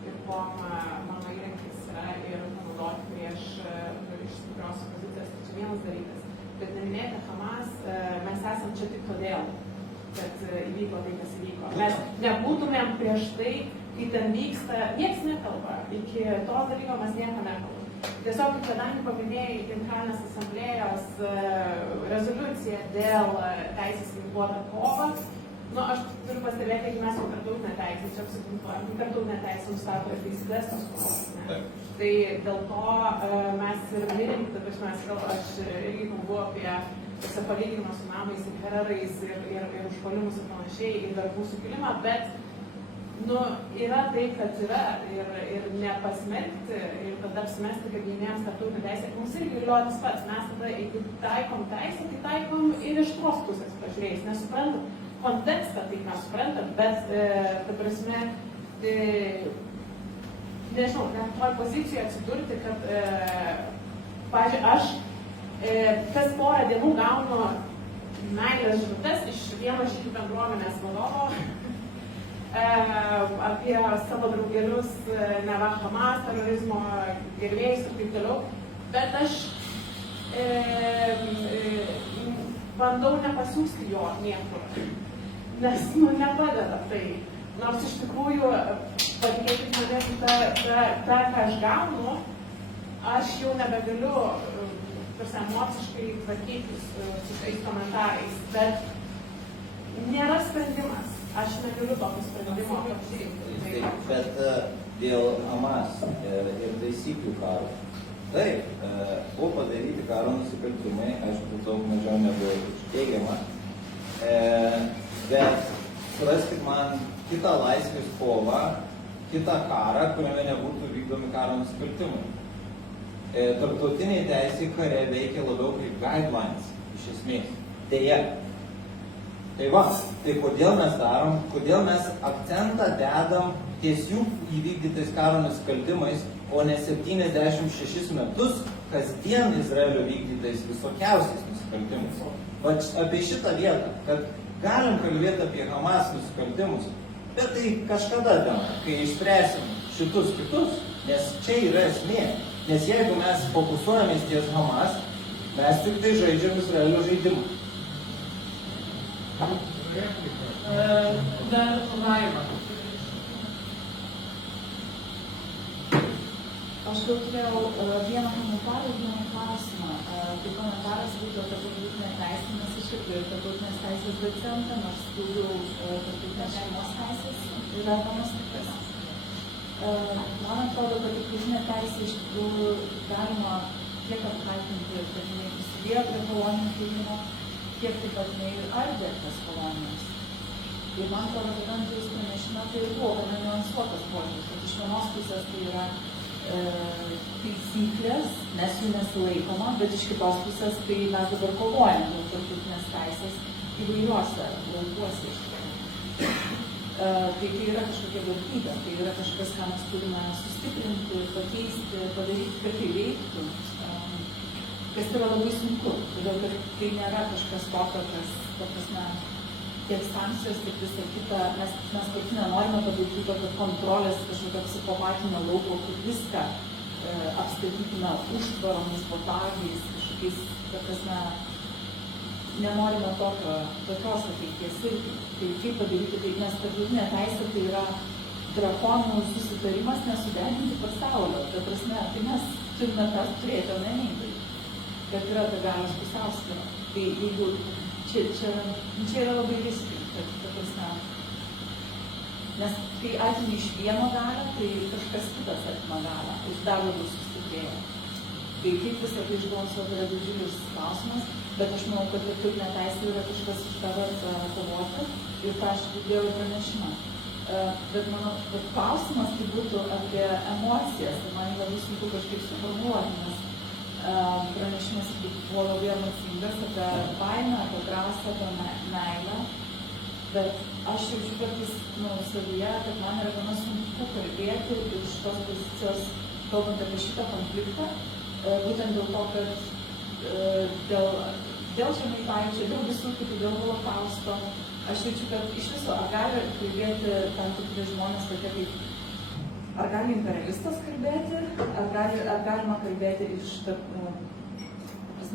ir ko mano įrankis yra ir naudoti prieš iš stiprios pozicijos. Tai čia vienas dalykas. Bet neminėti Hamas, mes esam čia tik todėl, kad įvyko tai, kas įvyko. Mes nebūtumėm prieš tai, kai ten vyksta, nieks nekalba. Iki to dalyko mes nieko nekalbam. Tiesiog, kadangi paminėjai Generalinės asamblėjos rezoliuciją dėl teisės ginkluotą kovą, aš turiu pastebėti, kad mes jau tarptautinę teisę čia apsiginkluojam, tarptautinę teisę nustato ir taisyklės tos kovos. Tai dėl to mes ir minim, aš irgi kalbu apie palyginimą su namais ir terorais ir užpuolimus ir panašiai, ir darbų sukilimą, bet yra tai, kad yra ir nepasmerkti ir tada apsimesti, kad gynėjams tarptautinę teisę, mums irgi galioja tas pats. Mes tada, jeigu taikom teisę, tai taikom ir iš tos pusės pažiūrėjus. Nesuprantam kontekstą, tai mes suprantam, bet, ta prasme, nežinau, net toj pozicijoje atsidurti, kad, pavyzdžiui, aš kas porą dienų gaunu meilės žinutes iš vieno žydų bendruomenės vadovo apie savo draugelius, neva Hamas, terorizmo gerbėjus ir taip toliau, bet aš bandau nepasiųsti jo niekur, nes nepadeda tai. Nors iš tikrųjų, patikėkit manęs, tą, ką aš gaunu, aš jau nebegaliu tarsi emociškai tvarkytis su tais komentarais, bet nėra sprendimas. Aš negaliu tokio sprendimo apsirinkti. Bet dėl Hamas ir taisyklių karo. Taip, buvo padaryti karo nusikaltimai, aišku, daug mažiau negu teigiama, bet suraskit man kitą laisvės kovą, kitą karą, kuriame nebūtų vykdomi karo nusikaltimai. Tarptautiniai teisė kare veikia labiau kaip guidelines, iš esmės. Deja. Tai va, tai kodėl mes darom, kodėl mes akcentą dedam ties jų įvykdytais karo nusikaltimais, o ne 76 metus kasdien Izraelio vykdytais visokiausiais nusikaltimais. Va apie šitą vietą, kad galim kalbėti apie Hamas nusikaltimus, bet tai kažkada ten, kai išspręsim šitus kitus, nes čia yra esmė. Nes jeigu mes fokusuojamės ties Hamas, mes tik tai žaidžiam Izraelio žaidimą. Dar Laima. Aš gal turėjau vieną komentarą ir vieną klausimą. Tai komentaras būtų apie tarptautinę teisę, nes aš irgi tarptautinės teisės docentą, nors daugiau tarptautinės šeimos teisės yra mano sritis. Man atrodo, kad tarptautinė teisė iš tikrųjų galima tiek apkaltinti, kad jinai prisidėjo prie kolonijų kūrimo, kiek taip pat jinai ir ardė tas kolonijas. Ir man atrodo, kad Andriaus pranešime tai ir buvo gana niuansuotas požiūris, kad iš vienos pusės tai yra taisyklės, mes jų nesilaikoma, bet iš kitos pusės tai mes dabar kovojame dėl tarptautinės teisės įvairiuose laukuose. Tai yra kažkokia vertybė, tai yra kažkas, ką mes turime sustiprinti, pakeisti, padaryti, kad tai veiktų, kas yra labai sunku, todėl kad tai nėra kažkas tokio, kas, ta prasme, tiek sankcijos, tiek visa kita, mes pati nenorime padaryti tokio kontrolės kažkokio psichopatinio lauko, kur viską apstatytume užtvaromis, botagais, kažkokiais, ta prasme, nenorime tokios ateities irgi. Tai kaip padaryti, tai nes tarptautinė teisė tai yra drakonų susitarimas nesudeginti pasaulio. Ta prasme, tai mes turime tą turėti omeny, kad yra ta galios pusiausvyra. Tai jeigu čia yra labai riski, kad ta prasme, nes kai atimi iš vieno galą, tai kažkas kitas atima galą, jis dar labiau sustiprėja. Tai kaip visą tai išbalansuoti yra didžiulis klausimas, bet aš manau, kad tarptautinė teisė yra kažkas už tą vertą kovoti ir tą aš girdėjau pranešimą. Bet mano klausimas tai būtų apie emocijas, tai man labai sunku kažkaip suformuoluoti, nes pranešimas buvo labai emocingas apie baimę, apie drąsą, apie meilę, bet aš jaučiu kartais savyje, kad man yra gana sunku kalbėti iš tos pozicijos, kalbant apie šitą konfliktą, būtent dėl to, kad dėl Žemaitaičio, dėl visų kitų, dėl holokausto, aš jaučiu, kad iš viso, ar gali kalbėti tam tikri žmonės tokie kaip, ar gali imperialistas kalbėti, ar galima kalbėti iš,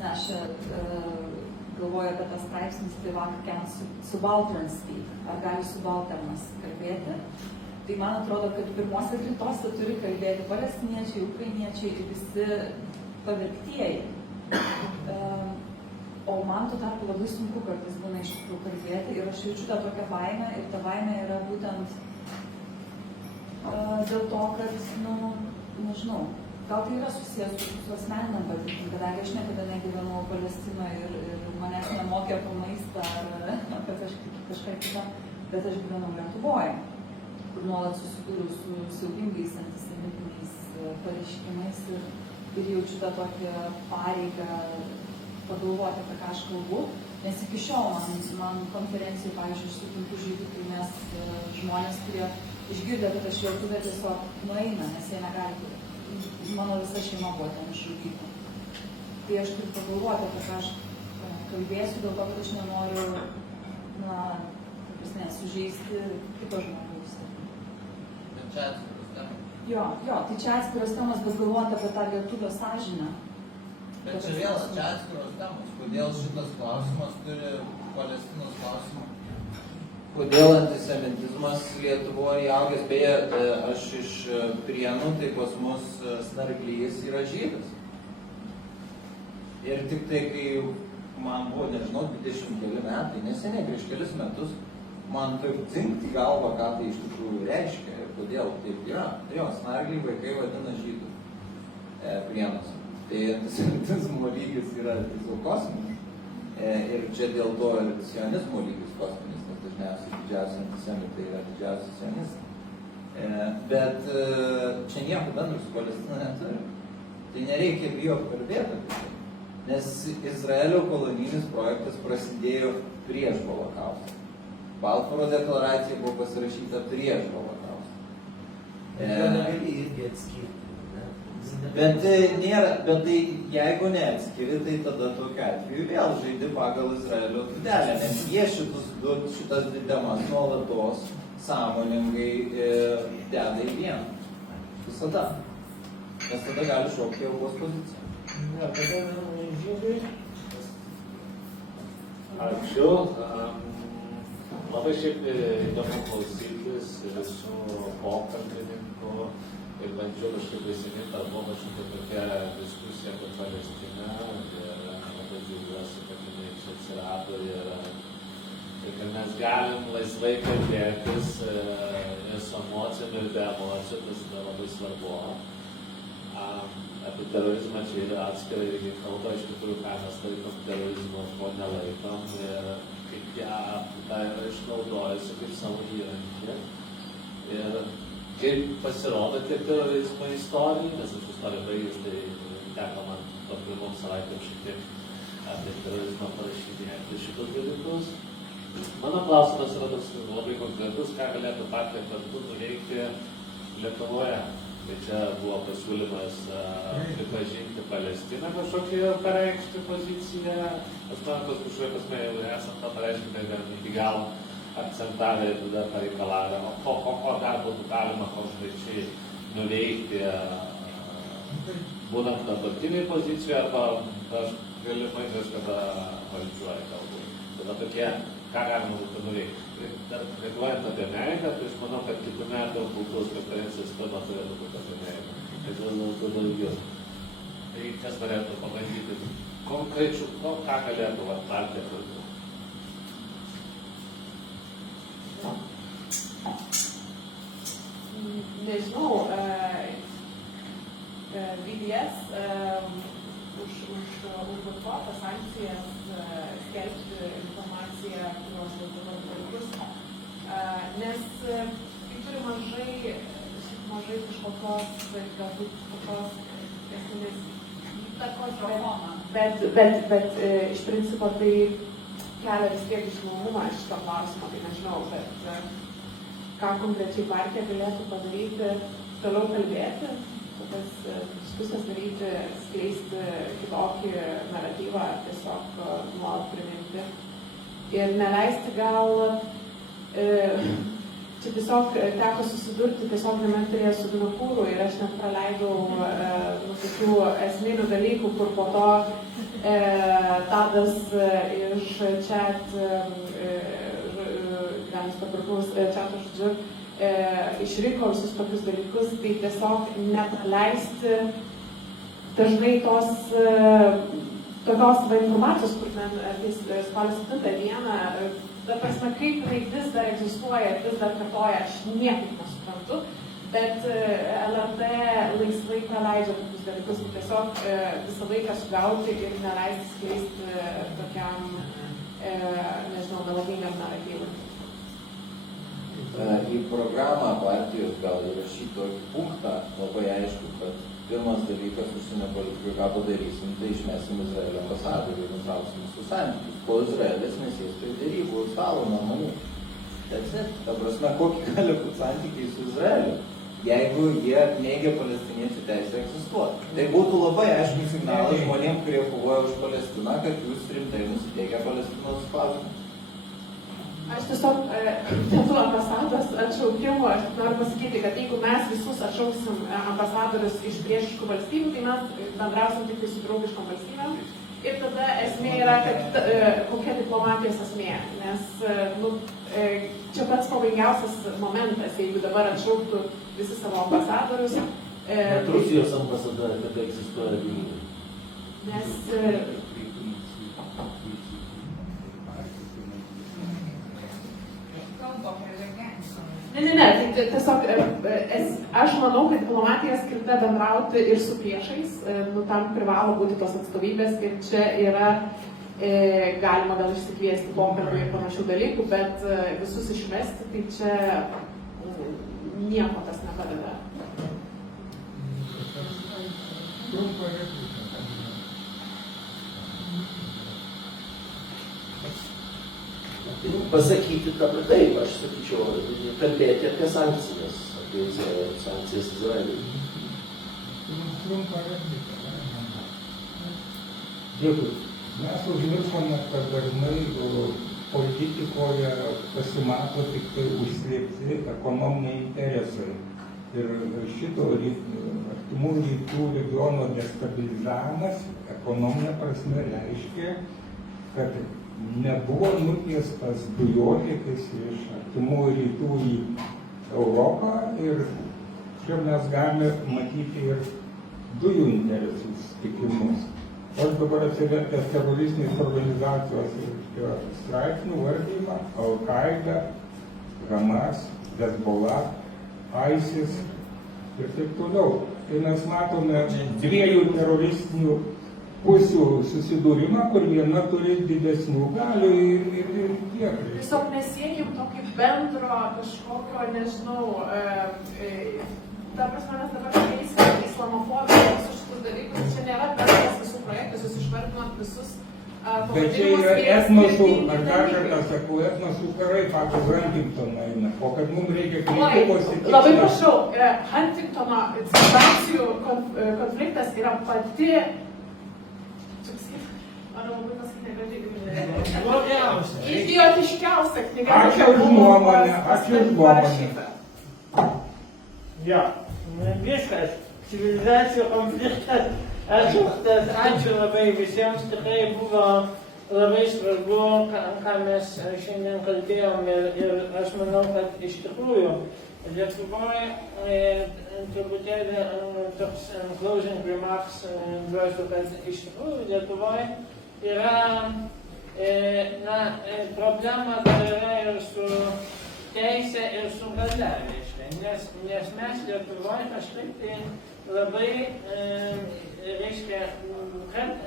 aš galvoju apie tas straipsnis, tai can subaltern speak, ar gali subalternas kalbėti. Tai man atrodo, kad pirmose gretose turi kalbėti palestiniečiai, ukrainiečiai ir visi pavergtieji. O man tuo tarpu labai sunku kartais būna iš tikrųjų kalbėti ir aš jaučiu tą tokią baimę ir ta baimė yra būtent dėl to, kad, nežinau, gal tai yra susijęs su asmeniniam patirtim, kadangi aš niekada negyvenau Palestinoje ir manęs nemokė apie maistą ar apie kažką kitą, bet aš gyvenau Lietuvoje, kur nuolat susidūriau su siaubingais antisemitiniais pareiškimais ir jaučiu tą tokią pareigą pagalvoti, apie ką aš kalbu, nes iki šiol man konferencijų, pavyzdžiui, aš sutinku žydų kilmės žmonės, kurie išgirdę, kad aš lietuvė tiesiog nueina, nes jie negali, mano visa šeima buvo ten išžudyta. Tai aš turiu pagalvoti, apie ką aš kalbėsiu, dėl to, kad aš nenoriu, sužeisti kito žmogaus. Bet čia atskiros temos. Jo, tai čia atskiros temos, bet galvojant apie tą lietuvio sąžinę. Bet čia vėl, čia atskiros temos. Kodėl šitas klausimas turi Palestinos klausimą? Kodėl antisemitizmas Lietuvoje įaugęs? Beje, aš iš Prienų, tai pas mus Snarglys yra žydas. Ir tik tai, kai man buvo, nežinau, 20 keli metai, neseniai, prieš kelis metus, man taip dzingt į galvą, ką tai iš tikrųjų reiškia ir kodėl taip yra. Jo, snargliai vaikai vadina žydų Prienuose. Tai antisemitizmo lygis yra tiesiog kosminis. Ir čia dėl to ir sionizmo lygis kosminis, nes dažniausiai didžiausi antisemitai yra didžiausi sionistai. Bet čia nieko bendro su Palestina neturi. Tai nereikia bijoti kalbėti apie tai. Nes Izraelio kolonijinis projektas prasidėjo prieš Holokaustą. Balforo deklaracija buvo pasirašyta prieš Holokaustą. Negali irgi atskirti. Bet tai jeigu neatskiri, tai tada tokiu atveju vėl žaidi pagal Izraelio tūdelę, nes jie šitas dvi temas nuolatos sąmoningai deda į vieną. Visada. Nes tada gali šokti aukos poziciją. Ne, tada žydai. Ačiū. Labai šiaip įdomu klausytis visų pokalbininkų ir bandžiau kažkaip prisiminti, ar buvo kažkokia tokia diskusija apie Palestiną ir labai džiaugiuosi, kad jinai čia atsirado ir kad mes galim laisvai kalbėtis ir su emocijom ir be emocijų, tas yra labai svarbu. Apie terorizmą čia yra atskirai irgi kalba, iš tikrųjų, ką mes laikom terorizmo, ko nelaikom ir kaip ją tą yra išnaudojusi kaip savo įrankį. Ir kaip pasirodo tie terorizmo istorijai, nes aš istoriją baigiau, tai teko man pirmom savaitėm šiek tiek apie terorizmą parašinėti šitus dalykus. Mano klausimas yra toks labai konkretus, ką galėtų partija kartu nuveikti Lietuvoje. Tai čia buvo pasiūlymas pripažinti Palestiną kažkokią pareikšti poziciją. Aš manau, kad kažkokia prasme jau esant tą pareiškį, tai dar iki galo akcentavę ir tada pareikalavę. O dar būtų galima konkrečiai nuveikti, būnant dabartiniai pozicijoje, arba aš galimai kažkada valdžiuoju galbūt. Tada tokie, ką galima būtų nuveikti. Dar reaguojant apie meilę, tai aš manau, kad kitų metų kultūros konferencijos tema turėtų būti apie meilę. Tai tada daugiau. Tai kas norėtų pabandyti konkrečių, ką galėtų partija kartu. Nežinau, BDS užblokuota sankcijas, skelbti informaciją, kurios dabar dalykus, nes tai turi mažai kažkokios, galbūt kokios esminės įtakos, bet iš principo tai kelia vis tiek išnaudumą šito klausimo, tai nežinau, bet ką konkrečiai partija galėtų padaryti, toliau kalbėti, tokias diskusijas daryti, skleisti kitokį naratyvą, tiesiog nuolat priminti. Ir neleisti gal, čia tiesiog teko susidurti tiesioginiame eteryje su Dinapūru ir aš net praleidau tokių esminių dalykų, kur po to Tadas iš chat, vienas paprastus chato žodžiu, išrinko visus tokius dalykus, tai tiesiog nepraleisti dažnai tokios informacijos, kur spalio 7 dieną, ta prasme, kaip jinai vis dar egzistuoja, vis dar kartoja, aš niekaip nesuprantu, bet LRT laisvai praleidžia tokius dalykus, tiesiog visą laiką sugauti ir neleisti skleisti tokiam, nežinau, melagingam naratyvui. Į programą partijos gal įrašyti tokį punktą labai aišku, kad pirmas dalykas užsienio politikai, ką padarysim, tai išmesim Izraelio ambasadorių ir nutrauksim visus santykius. Po Izraelis nesės prie derybų stalo namų. Ta prasme, kokie gali būti santykiai su Izraeliu, jeigu jie neigia palestiniečių teisę egzistuoti. Tai būtų labai aiškus signalas žmonėms, kurie kovoja už Palestiną, kad jūs rimtai nusiteikia Palestinos klausimus. Aš tiesiog dėl ambasados atšaukimo, aš noriu pasakyti, kad jeigu mes visus atšauksim ambasadorius iš priešiškų valstybių, tai mes bendrausim tik su draugiškom valstybėm. Ir tada esmė yra, kad kokia diplomatijos esmė, nes čia pats pavojingiausias momentas, jeigu dabar atšauktų visi savo ambasadorius. Rusijos ambasada, kada egzistuoja Vilniuje. Nes Ne, tai tiesiog aš manau, kad diplomatija skirta bendrauti ir su priešais, nu tam privalo būti tos atstovybės ir čia yra galima gal išsikviesti pokalbį ir panašių dalykų, bet visus išmesti, tai čia nieko tas nepadeda. Pasakyti apie taip, aš sakyčiau, kalbėti apie sankcijas Izraeliui. Dėkui. Mes užmiršome, kad dažnai politikoje pasimato tik tai užslėpti ekonominiai interesai. Ir šito artimų rytų regiono destabilizavimas ekonominė prasme reiškia, kad nebuvo nutiestas dujotiekis iš artimų rytų į Europą ir čia mes galime matyti ir dujų interesų sutikimus. Aš dabar atsivertęs teroristinės organizacijos straipsnių vardymą Al-Qaeda, Hamas, Hezbollah, ISIS ir taip toliau. Tai mes matome dviejų teroristinių pusių susidūrimą, kur viena turi didesnių galių ir tiek. Tiesiog nesiekim tokį bendro kažkokio, nežinau, ta prasme, mes dabar keisime islamofobiją, visus šitus dalykus, čia nėra bendras visų projektus, jūs išvardinot visus bet čia yra etnosų, ar dar kartą sakau, etnosų karai pagal Huntingtoną eina, o kad mums reikia kritikos į tikslą. Labai prašau, Huntingtono civilizacijų konfliktas yra pati idiotiškiausia knyga. Ačiū už nuomonę, ačiū už nuomonę. Ja, viskas, civilizacijų konfliktas atšauktas, ačiū labai visiems, tikrai buvo labai svarbu, ką mes šiandien kalbėjom ir aš manau, kad iš tikrųjų Lietuvoje truputėlį toks closing remarks duosiu, kad iš tikrųjų Lietuvoje yra problema yra ir su teisė ir su galia, nes mes Lietuvoje kažkaip tai labai,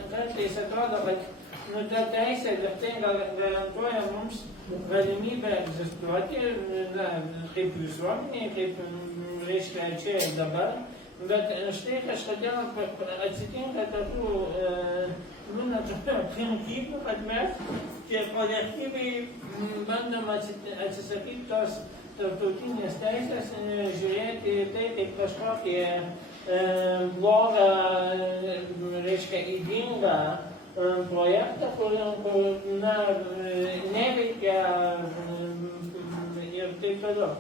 kartais atrodo, kad ta teisė tai garantuoja mums galimybę egzistuoti, kaip visuomeniai, kaip, čia ir dabar, bet štai kažkodėl atsitinka tokių aplinkybių, kad mes tie kolektyviai bandom atsisakyti tos tarptautinės teisės, žiūrėti tai kaip kažkokį blogą, ydingą projektą, kur neveikia ir taip toliau.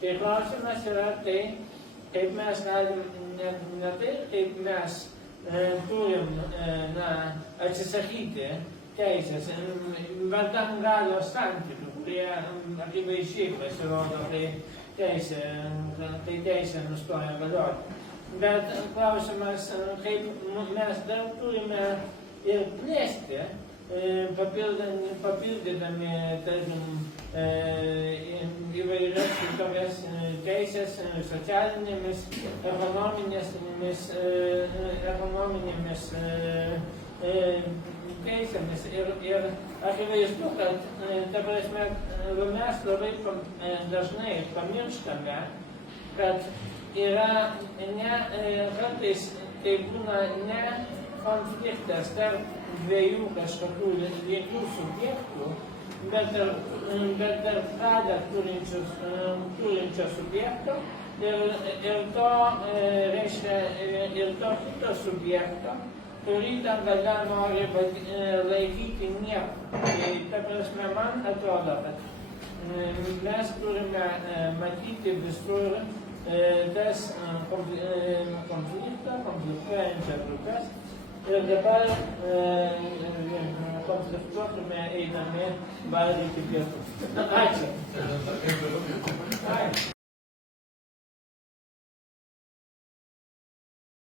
Tai klausimas yra tai, kaip mes galim, ne tai, kaip mes turim atsisakyti teisės, vardan galios santykių, kurie akivaizdžiai pasirodo, tai teisė nustoja galioti. Bet klausimas, kaip mes dar turime ir plėsti, papildydami, tarkim, įvairias tokias teisės socialinėmis, ekonominėmis teisėmis. Ir akivaizdu, kad mes labai dažnai pamirštame, kad yra kartais tai būna ne konfliktas tarp dviejų kažkokių lygių subjektų, bet tarp galią turinčio subjekto ir to kito subjekto, kurį ta galia nori laikyti nieku. Tai ta prasme, man atrodo, kad mes turime matyti visur tas konfliktuojančias grupės ir dabar konfliktuotume eidami valgyti pietų. Ačiū.